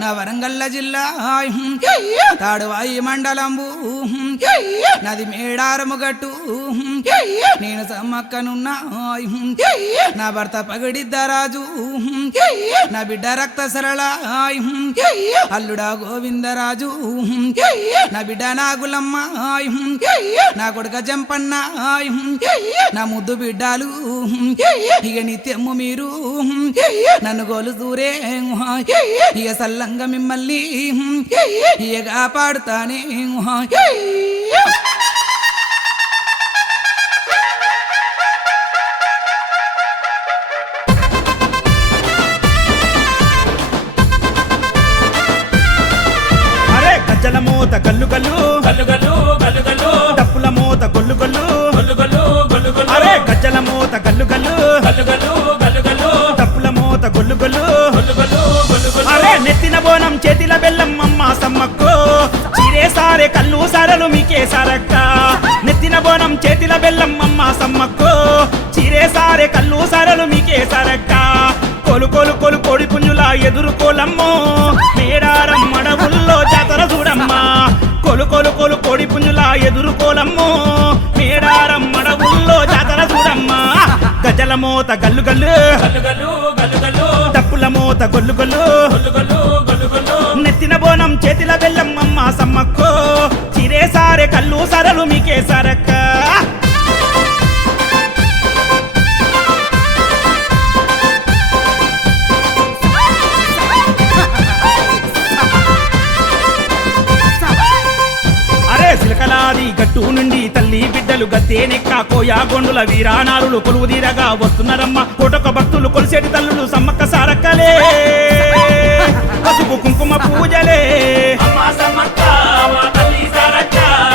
నా వరంగల్ల జిల్లా తాడువాయి మండలంబు నాది మేడారము గట్టు నేను సమ్మక్కనున్నా నా భర్త పగడిద్దరాజు నా బిడ్డ రక్త సరళ అల్లుడా గోవిందరాజు నా బిడ్డ నాగులమ్మ నా కొడుక జంపన్న నా ముద్దు బిడ్డాలు ఇక నిత్యము మీరు నన్ను గోలుదూరే ఇక సల్లంగా మిమ్మల్ని ఇక కాపాడుతానే గజ్జల మోత గల్లు గల్లు గల్లు గల్లు గల్లు గల్లు డప్పుల మోత గొల్లు గొల్లు గొల్లు గొల్లు గొల్లు గొల్లు అరే గజ్జల మోత గల్లు గల్లు గల్లు గల్లు గల్లు గల్లు డప్పుల మోత గొల్లు గొల్లు గొల్లు గొల్లు గొల్లు గొల్లు అరే నెత్తిన బోనం చేతిల బెల్లం అమ్మ సమ్మక్కో చీరే సారే కల్లు సారలు మీకే సారక్క నెత్తిన బోనం చేతిల బెల్లం అమ్మ సమ్మక్కో చీరే సారే కల్లు సారలు మీకే సారక్క కొలు కొలు కొలు కోడి పుంజులా ఎదుర్కోలమ్మో మేడారం మడవుల్లో జాతర చూడమ్మా కొలు కొలు కొలు కోడి పుంజులా ఎదుర్కోలమ్మో మేడారం మడవుల్లో జాతర చూడమ్మా గజల మోత గల్లు గల్లు డప్పుల మోత గొల్లు గొల్లు నెత్తిన బోనం చేతిల బెల్లం అమ్మ సమ్మక్కో చిరే సారే కల్లు సరలు మీకే సారక్క సిలకలాది గట్టు నుండి తల్లి బిడ్డలు గత్తేనెక్క కోయా గొండుల వీరానారులు కొలువు తీరగా వస్తున్నారమ్మ కోటొక భక్తులు కొలిసేటి తల్లులు సమ్మక్క సారక్కలే పసుపు కుంకుమ పూజలే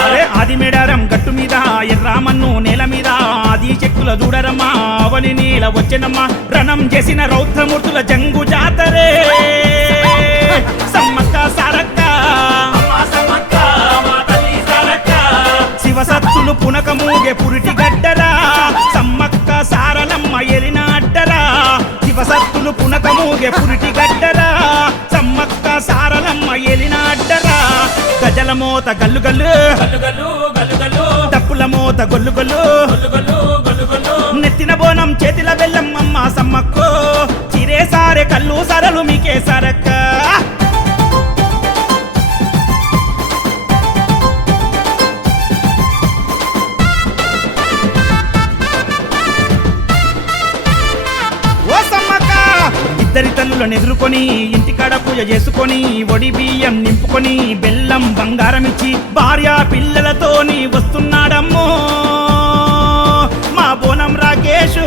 అరే ఆది మేడారం గట్టు మీద ఎర్రామన్ను నేల మీద ఆది చెక్కుల దూడరమ్మా అవని నీల వచ్చెనమ్మా రణం చేసిన రౌద్రమూర్తుల జంగు జాతరే సమ్మక్క సారక్క శివసత్తులు పునకమూగే పురిటి గడ్డరా సమ్మక్క సారలమ్మ ఎలిన అడ్డరా శివసత్తులు పునకమూగే పురిటి గడ్డరా సమ్మక్క సారలమ్మ ఎలిన అడ్డరా గజల మోత గల్లు గల్లు డప్పుల మోత గొల్లు గొల్లు నెత్తిన బోనం చేతిల బెల్లం అమ్మ సమ్మక్కో చిరే సారే కల్లు సరలు మీకే సారక్క ఇద్దరి తల్లులను ఎదుర్కొని ఇంటికాడ పూజ చేసుకొని ఒడి బియ్యం నింపుకొని బెల్లం బంగారం ఇచ్చి భార్య పిల్లలతోని వస్తున్నాడమ్మో మా బోనం రాకేషు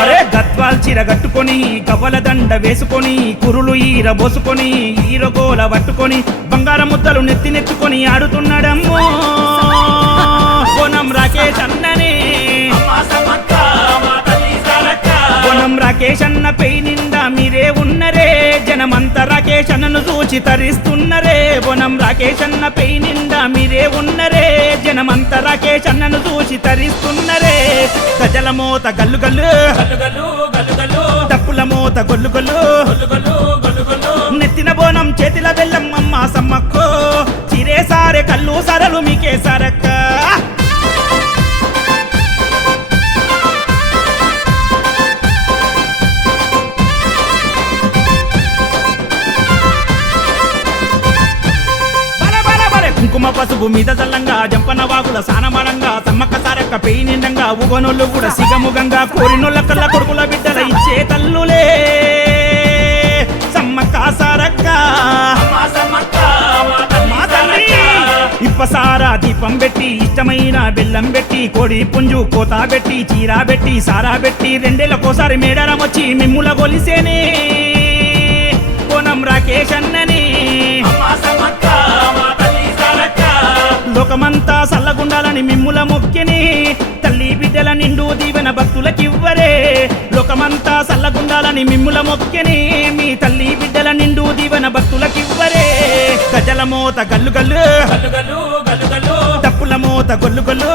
అరే గద్వాల్ చీర కట్టుకొని గవ్వల దండ వేసుకొని కురులు ఈర బోసుకొని ఈరగోల పట్టుకొని బంగారం ముద్దలు నెత్తినెత్తుకొని ఆడుతున్నాడమ్మో బోనం రాకేష్ అన్ననే బోనం రాకేష్ అన్న పై నిండా మీరే ఉన్నరే జనమంతా రాకేష్ అన్నను చూచి తరిస్తున్నరే బోనం రాకేష్ అన్న పై నిండా మీరే ఉన్నరే జనమంతా రాకేష్ అన్నను చూచి తరిస్తున్నరే గజల మోత గల్లు గల్లు డప్పుల మోత గొల్లు గొల్లు నెత్తిన బోనం చేతిల బెల్లం అమ్మ సమ్మక్కో చిరే సారే కల్లు సరలు మీకే సారక్క కుంకుమ పసుపు మీద చల్లంగా జంపన వాగుల సానమాడంగా సమ్మక్క సారక్క పెయి నిండంగా ఊగనోళ్ళు కూడా సిగముగంగా కోరినోళ్ళ కళ్ళ కొడుకుల బిడ్డల ఇచ్చే తల్లులే సమ్మక్క సారక్క ఇప్పసారా దీపం పెట్టి ఇష్టమైన బెల్లం పెట్టి కోడి పుంజు కోత పెట్టి చీరా పెట్టి సారా పెట్టి రెండేళ్లకోసారి మేడారం వచ్చి మిమ్ముల గొలిసేనే బోనం రాకేష్ అన్నని లోకమంతా సల్లగుండాలని మిమ్ముల మొక్కిని తల్లి బిడ్డల నిండు దీవెన భక్తులకివ్వరే లోకమంతా సల్లగుండాలని మిమ్ముల మొక్కిని మీ తల్లి బిడ్డల నిండు దీవెన భక్తులకివ్వరే గజల మోత గల్లు గల్లు డప్పుల మోత గొల్లు గొల్లు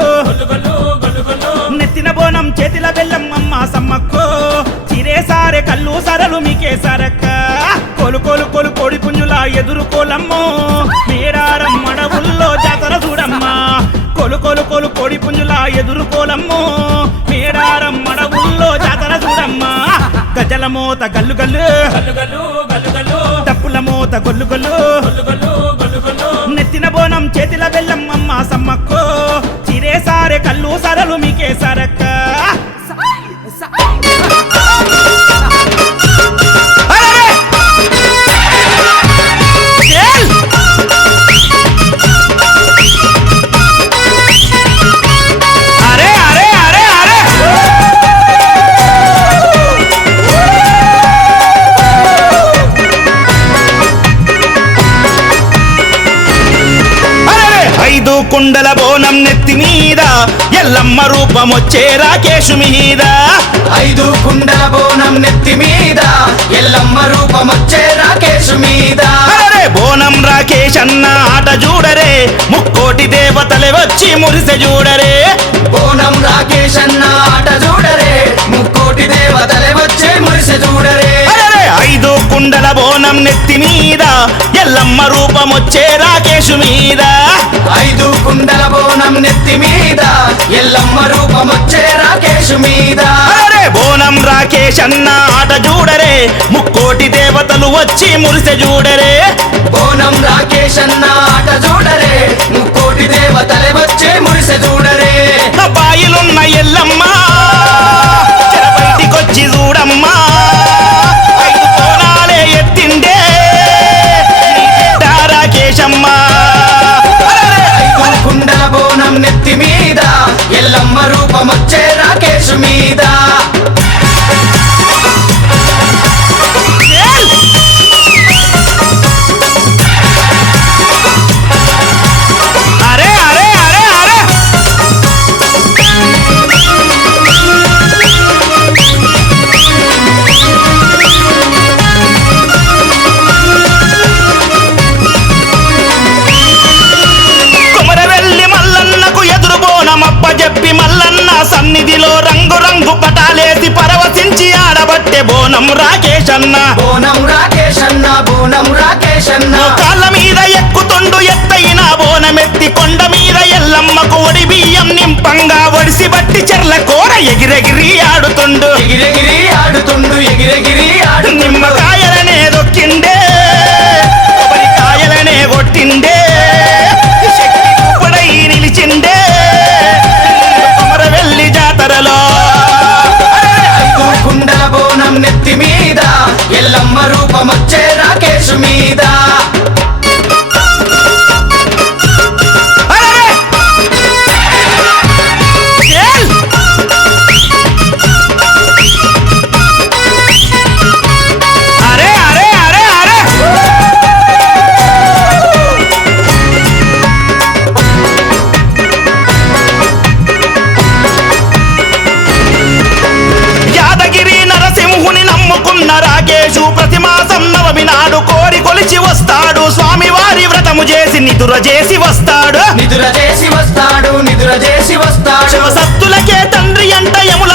నెత్తి నెత్తిన బోనం చేతిల బెల్లం అమ్మ సమ్మక్కో చిరేసారే కళ్ళు సరలు మీకే సరక్క కొలు కొలు కొలు కోడి పుంజుల ఎదుర్కోలమ్మో మేడారం మడవుల్లో జాతర చూడమ్మా కొలు కొలు కొలు కోడి పుంజుల ఎదుర్కోలమ్మో మేడారం మడవుల్లో జాతర చూడమ్మా గజల మోత గల్లు గల్లు తప్పుల మోత గొల్లు గొల్లు నెత్తిన బోనం చేతిల బెల్లం అమ్మ సమ్మక్కో చిరేసారే కళ్ళు సరలు మీకే సరక్క కుండల బోనం నెత్తి మీద ఎల్లమ్మ రూపమొచ్చే రాకేశు మీద 5 కుండల బోనం నెత్తి మీద ఎల్లమ్మ రూపమొచ్చే రాకేశు మీద బోనం రాకేష్ అన్న ఆట చూడరే ముక్కోటి దేవతలే వచ్చి మురిసె చూడరే బోనం రాకేష్ అన్న ఆట చూడరే ముక్కోటి దేవతలే వచ్చే మురిసె చూడరే 5 కుండల బోనం నెత్తి మీద ఎల్లమ్మ రూపమొచ్చే రాకేశు మీద 5 కుండల బోనం నెత్తి మీద ఎల్లమ్మ రూపమొచ్చే రాకేశు మీద బోనం రాకేష్ అన్న ఆట చూడరే ముక్కోటి దేవతలు వచ్చి మురిసె చూడరే బోనం రాకేష్ అన్న ఆట చూడరే ముక్కోటి దేవతలే వచ్చే మురిసె చూడరే బాయిలున్న ఎల్లమ్మ బయటికొచ్చి చూడమ్మా 5 కోణాలే ఎత్తిండే రాకేశమ్మ 5 కుండల బోనం నెత్తి మీద ఎల్లమ్మ రూపమొచ్చే రాకేశు మీద చెప్పి మల్లన్న సన్నిధిలో రంగు రంగు పటాలేసి పరవశించి ఆడబట్టే బోనం రాకేష్ అన్న బోనం రాకేష్ అన్న బోనం రాకేష్ అన్న కాళ్ళ మీద ఎక్కుతుండు ఎత్తైన బోనమెత్తి కొండ మీద ఎల్లమ్మకు ఒడి బియ్యం నింపంగా ఒడిసి బట్టి చెర్ల కూర ఎగిరెగిరి ఆడుతుండు ఎగిరెగిరి ఆడుతుండు ఎగిరెగిరి ఆడు నిమ్మకాయలనే దొక్కిండే కొబ్బరికాయలనే కొట్టిండే శక్తి కూపడై నిలిచిండే కొమరవెల్లి జాతరలో 5 కుండల బోనం నెత్తి మీద ఎల్లమ్మ రూపమొచ్చే రాకేశు మీద రాకేశు ప్రతి మాసం నవమి నాడు కోరి కొలిచి వస్తాడు స్వామివారి వ్రతము చేసి నిదుర చేసి వస్తాడు నిదుర చేసి వస్తాడు నిదుర చేసి వస్తాడు శివసత్తులకే తండ్రి అంట యముల